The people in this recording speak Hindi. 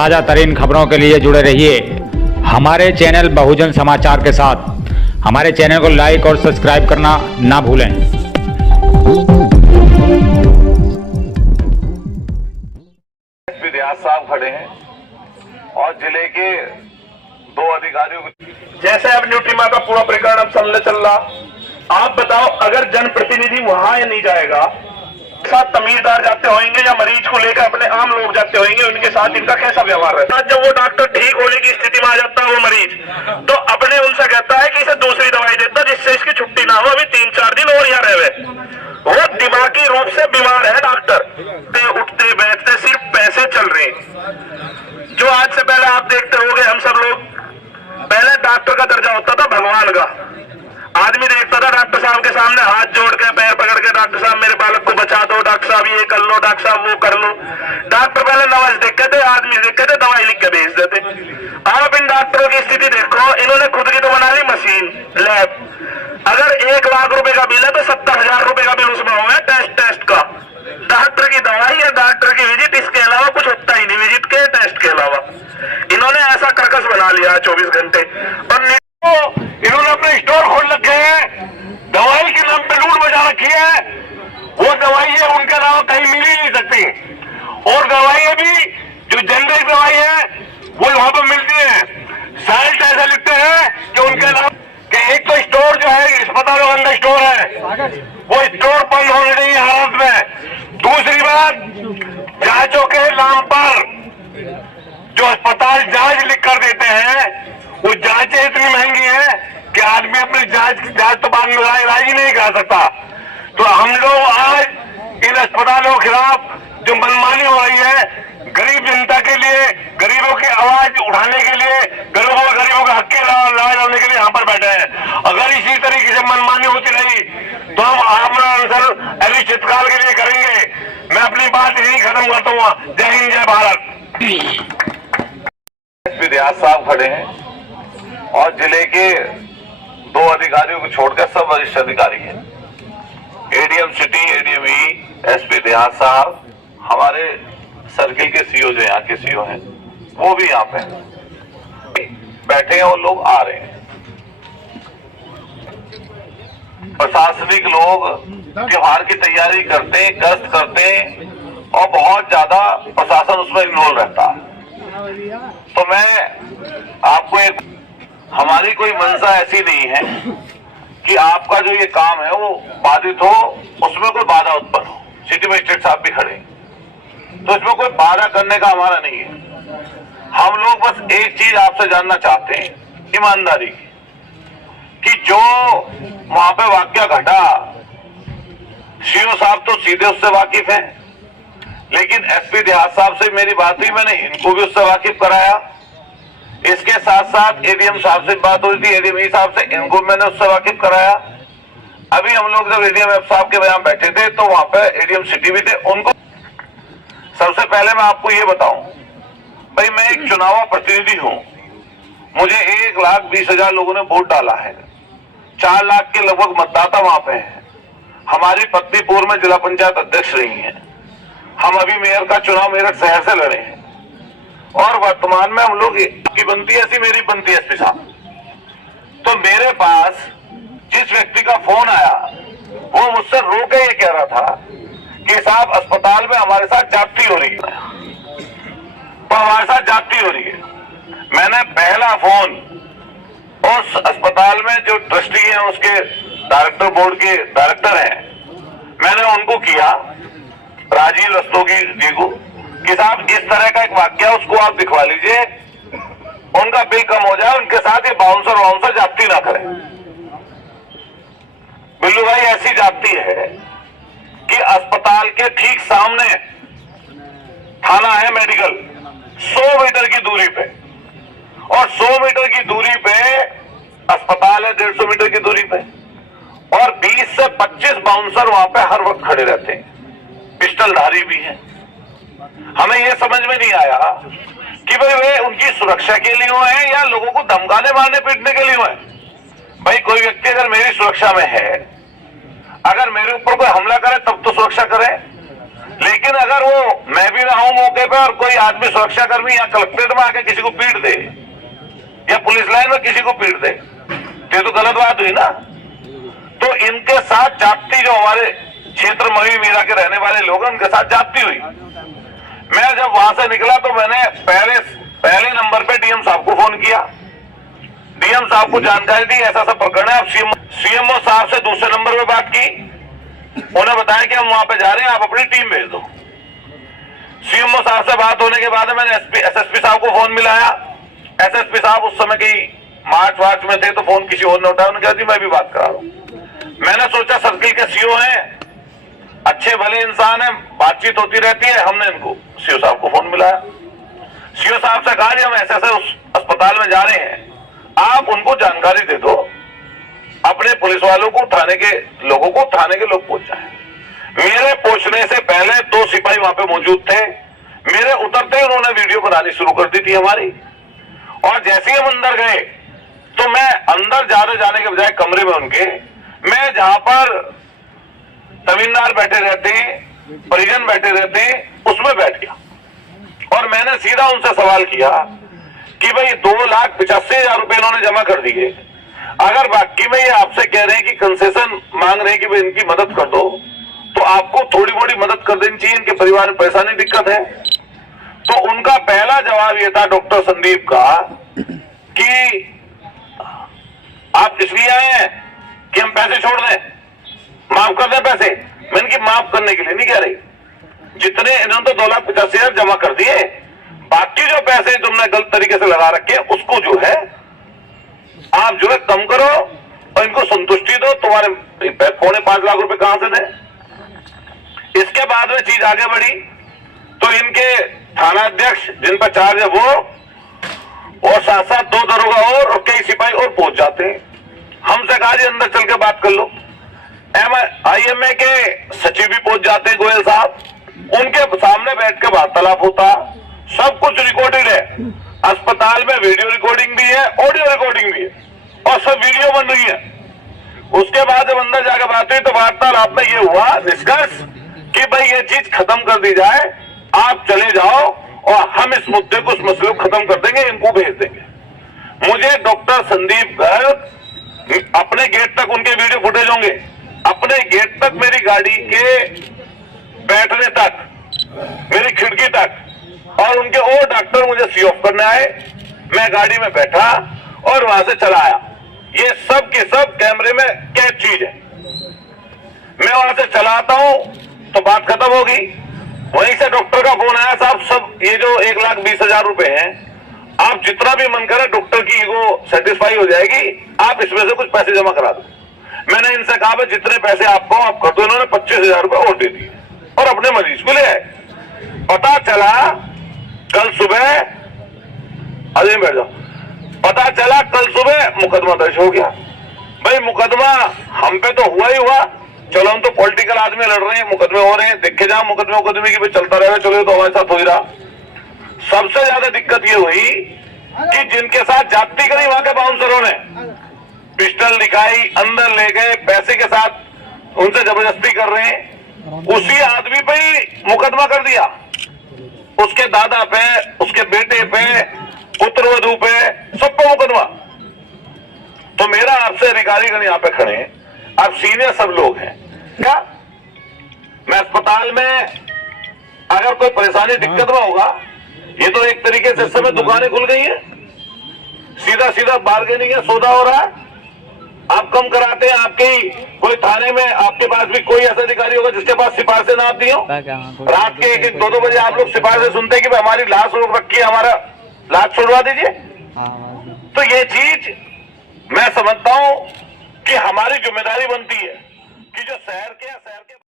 ताज़ा तरीन खबरों के लिए जुड़े रहिए हमारे चैनल बहुजन समाचार के साथ। हमारे चैनल को लाइक और सब्सक्राइब करना ना भूलें। रियाज साहब खड़े हैं और जिले के 2 अधिकारियों जैसे अब न्यूट्रीमा का पूरा प्रकरण अब सामने चल रहा, आप बताओ अगर जनप्रतिनिधि वहां नहीं जाएगा, साथ तमीजदार जाते होंगे या मरीज को लेकर अपने आम लोग जाते होंगे, उनके साथ इनका कैसा व्यवहार रहता है? जब वो डॉक्टर ठीक होने की स्थिति में आ जाता है वो मरीज, तो अपने उनसे कहता है कि इसे दूसरी दवाई देता जिससे इसकी छुट्टी ना हो, अभी 3-4 दिन और यहाँ रहे। वो दिमागी रूप से बीमार है डॉक्टर, उठते बैठते सिर्फ पैसे चल रहे हैं। जो आज से पहले आप देखते होंगे, हम सब लोग पहले डॉक्टर का दर्जा होता था भगवान का। आदमी देखता था डॉक्टर साहब के सामने हाथ जोड़ के पैर पकड़ के, डॉक्टर साहब मेरे बालक को बचा दो, डॉक्टर साहब ये कर लो, डॉक्टर साहब वो कर लो। डॉक्टर पहले नवाज देख थे, आदमी देख थे, दवाई लिख के भेज देते। अब इन डॉक्टरों की स्थिति देखो, इन्होंने खुद की तो बना ली मशीन, लैब। अगर 1 लाख रुपए का बिल है तो 70,000 रुपए का बिल उसमें होगा टेस्ट का। डॉक्टर की दवाई या डॉक्टर की विजिट, इसके अलावा कुछ होता ही नहीं, विजिट के टेस्ट के अलावा। इन्होंने ऐसा कर्कश बना लिया 24 घंटे। और इन्होंने अपने स्टोर खोल रखे हैं, दवाई के नाम पे लूट मचा रखी है। वो दवाई है उनके अलावा कहीं मिल ही नहीं सकती, और दवाइयां भी जो जेनरिक दवाई है वो वहां पर मिलती है। साल्ट ऐसा लिखते हैं कि उनके अलावा कि एक तो स्टोर जो है अस्पतालों के अंदर स्टोर है, वो स्टोर बंद होने चाहिए हालत में। दूसरी बात, जांचों के नाम पर जो अस्पताल जांच लिख कर देते हैं, वो जांचें इतनी महंगी हैं कि आदमी अपनी जांच तो बाद में इलाज ही नहीं करा सकता। तो हम लोग आज इन अस्पतालों के खिलाफ जो मनमानी हो रही है, गरीब जनता के लिए, गरीबों की आवाज उठाने के लिए, गरीबों के हक के लड़ाई लड़ने के लिए यहाँ पर बैठे हैं। अगर इसी तरीके से मनमानी होती रही तो हम आमरण अनिश्चितकाल के लिए करेंगे। मैं अपनी बात यही खत्म करता हूँ। जय हिंद, जय भारत। रियाज साहब खड़े हैं और जिले के 2 अधिकारियों को छोड़कर सब वरिष्ठ अधिकारी हैं। एडीएम सिटी, एडीएम ई, एसपी देहात साहब, हमारे सर्किल के सीओ जो यहाँ के सीओ हैं वो भी यहाँ पे बैठे हैं और लोग आ रहे हैं। प्रशासनिक लोग त्योहार की तैयारी करते हैं, गश्त करते हैं और बहुत ज्यादा प्रशासन उसमें इन्वॉल्व रहता है। तो मैं आपको एक, हमारी कोई मंशा ऐसी नहीं है कि आपका जो ये काम है वो बाधित हो, उसमें कोई बाधा उत्पन्न हो। सिटी मजिस्ट्रेट साहब भी खड़े, तो इसमें कोई बाधा करने का हमारा नहीं है। हम लोग बस एक चीज आपसे जानना चाहते हैं, ईमानदारी की, कि जो वहां पे वाकया घटा, सीओ साहब तो सीधे उससे वाकिफ हैं, लेकिन एसपी देहात साहब से मेरी बात हुई, मैंने इनको भी उससे वाकिफ कराया। इसके साथ साथ एडीएम साहब से बात हुई थी, एडीएम साहब से, इनको मैंने उससे वाकिफ कराया। अभी हम लोग जब एडीएम साहब के बयान बैठे थे तो वहां पे एडीएम सिटी भी थे, उनको सबसे पहले मैं आपको ये बताऊं, भाई मैं एक चुनाव प्रतिनिधि हूं, मुझे 1,20,000 लोगों ने वोट डाला है, 4 लाख के लगभग मतदाता वहां पे है। हमारी पत्नी पूर्व में जिला पंचायत अध्यक्ष रही है। हम अभी मेयर का चुनाव मेरठ शहर से लड़े हैं और वर्तमान में हम लोग की बनती है, ऐसी मेरी बनती है एसपी साहब। तो मेरे पास जिस व्यक्ति का फोन आया वो मुझसे रो के ये कह रहा था कि साहब अस्पताल में हमारे साथ जाति हो रही है, तो हमारे साथ जाति हो रही है। मैंने पहला फोन उस अस्पताल में जो ट्रस्टी है, उसके डायरेक्टर बोर्ड के डायरेक्टर हैं, मैंने उनको किया, राजीव रस्तोगी जी को, कि साहब इस तरह का एक वाक्य उसको आप दिखवा लीजिए, उनका बिल कम हो जाए, उनके साथ ये बाउंसर जाति ना करें। बिल्लू भाई ऐसी जाति है कि अस्पताल के ठीक सामने थाना है मेडिकल, 100 मीटर की दूरी पे, और 100 मीटर की दूरी पे अस्पताल है, 150 मीटर की दूरी पे, और 20 से 25 बाउंसर वहां पे हर वक्त खड़े रहते हैं, पिस्टलधारी भी हैं। हमें यह समझ में नहीं आया कि भाई वे उनकी सुरक्षा के लिए हैं या लोगों को धमकाने मारने पीटने के लिए हैं। भाई कोई व्यक्ति अगर मेरी सुरक्षा में है, अगर मेरे ऊपर कोई हमला करे तब तो सुरक्षा करे, लेकिन अगर अगर वो मैं भी ना हूं मौके पे और कोई आदमी सुरक्षाकर्मी या कलेक्ट्रेट में आके किसी को पीट दे या पुलिस लाइन में किसी को पीट दे तो ये तो गलत बात हुई ना। तो इनके साथ जाति, जो हमारे क्षेत्र मवी मीरा के रहने वाले लोग हैं, उनके साथ जाति हुई। मैं जब वहां से निकला तो मैंने पहले नंबर पे डीएम साहब को फोन किया, डीएम साहब को जानकारी दी ऐसा सब प्रकरण है। अब सीएमओ साहब से दूसरे नंबर पे बात की, उन्हें बताया कि हम वहां पे जा रहे हैं, आप अपनी टीम भेज दो। सीएमओ साहब से बात होने के बाद मैंने एसएसपी साहब को फोन मिलाया। एसएसपी साहब उस समय की मार्च में थे तो फोन किसी और ने उठाया, उन्होंने कहा जी मैं भी बात करा रहा हूं। मैंने सोचा सर्किल के सीओ हैं, अच्छे भले इंसान है, बातचीत होती रहती है। हमने इनको सीओ साहब को फोन मिलाया। सीओ साहब से कहा हम ऐसे उस अस्पताल में जा रहे हैं, आप उनको जानकारी दे दो, अपने पुलिस वालों को, थाने के लोगों को, थाने के लोग पहुंच जाए। मेरे पहुंचने से पहले 2 सिपाही वहां पे मौजूद थे। मेरे उतरते उन्होंने वीडियो बनानी शुरू कर दी थी हमारी। और जैसे ही हम अंदर गए तो मैं अंदर जाने के बजाय कमरे में उनके, मैं जहां पर तमीमदार बैठे रहते हैं, परिजन बैठे रहते हैं, उसमें बैठ गया और मैंने सीधा उनसे सवाल किया कि भाई 2,85,000 रुपए इन्होंने जमा कर दिए, अगर बाकी में ये आपसे कह रहे हैं कि कंसेशन मांग रहे हैं कि भाई इनकी मदद कर दो, तो आपको थोड़ी मोड़ी मदद कर देनी चाहिए, इनके परिवार में पैसा नहीं दिक्कत है। तो उनका पहला जवाब ये था डॉक्टर संदीप का कि आप इसलिए आए हैं कि हम पैसे छोड़ दें, माफ कर दें पैसे। मैंने कि माफ करने के लिए नहीं कह रही, जितने इन्होंने तो 2,85,000 जमा कर दिए, बाकी जो पैसे तुमने गलत तरीके से लगा रखे उसको जो है आप जो है कम करो और इनको संतुष्टि दो। तुम्हारे 4.5 लाख रुपए कहां से दें। इसके बाद में चीज आगे बढ़ी तो इनके थाना अध्यक्ष, जिन पर चार्ज है वो, और साथ साथ 2 दरोगा और कई सिपाही और पहुंच जाते हैं। हमसे कहा जी अंदर चल के बात कर लो। IMA के सचिव भी पहुंच जाते हैं, गोयल साहब, उनके सामने बैठ के वार्तालाप होता, सब कुछ रिकॉर्डेड है। अस्पताल में वीडियो रिकॉर्डिंग भी है, ऑडियो रिकॉर्डिंग भी है और सब वीडियो बन रही है। उसके बाद जब अंदर जाकर बात हुई तो वार्तालाप में ये हुआ निष्कर्ष कि भाई ये चीज खत्म कर दी जाए, आप चले जाओ और हम इस मुद्दे को, इस मसले को खत्म कर देंगे, इनको भेज देंगे। मुझे डॉक्टर संदीप गर्ग अपने गेट तक, उनके वीडियो फुटेज होंगे, अपने गेट तक, मेरी गाड़ी के बैठने तक, मेरी खिड़की तक, और उनके और डॉक्टर मुझे सी ऑफ करने आए। मैं गाड़ी में बैठा और वहां से चला आया। ये सब के सब कैमरे में कैद चीज है। मैं वहां से चला आता हूं तो बात खत्म होगी। वहीं से डॉक्टर का फोन आया, साहब सब ये जो 1,20,000 रुपए हैं, आप जितना भी मन करे, डॉक्टर की ईगो सेटिस्फाई हो जाएगी, आप इसमें से कुछ पैसे जमा करा दो। मैंने इनसे कहा जितने पैसे आपको आप कर दो। इन्होंने 25,000 रुपए और दे दिए और अपने मरीज को ले आए। पता चला कल सुबह, अजय बैठ जाओ, पता चला कल सुबह मुकदमा दर्ज हो गया। भाई मुकदमा हम पे तो हुआ ही हुआ, चलो हम तो पॉलिटिकल आदमी लड़ रहे हैं, मुकदमे हो रहे हैं, देखे जाओ मुकदमे की भी चलता रहेगा, चलो तो हमारे साथ हो ही रहा। सबसे ज्यादा दिक्कत ये हुई कि जिनके साथ जाति करी वहां के बाउंसरों ने पिस्टल दिखाई, अंदर ले गए, पैसे के साथ उनसे जबरदस्ती कर रहे हैं। उसी आदमी पे ही मुकदमा कर दिया, उसके दादा पे, उसके बेटे पे, पुत्रवधू पे, सबको मुकदमा। तो मेरा आपसे अधिकारीगण यहाँ पे खड़े हैं, आप सीनियर सब लोग हैं क्या? मैं अस्पताल में अगर कोई परेशानी दिक्कत में होगा, ये तो एक तरीके से इस समय दुकानें खुल गई हैं, सीधा सीधा बार्गेनिंग है, सौदा हो रहा है, आप कम कराते हैं। आपके कोई थाने में आपके पास भी कोई ऐसा अधिकारी होगा जिसके पास सिफारिशें ना आती हो। रात के 1-1, 2-2 बजे आप लोग सिफारिशें सुनते हैं कि हमारी लाश रोक रखी है, हमारा लाश छुड़वा दीजिए। तो ये चीज मैं समझता हूं कि हमारी जिम्मेदारी बनती है कि जो शहर के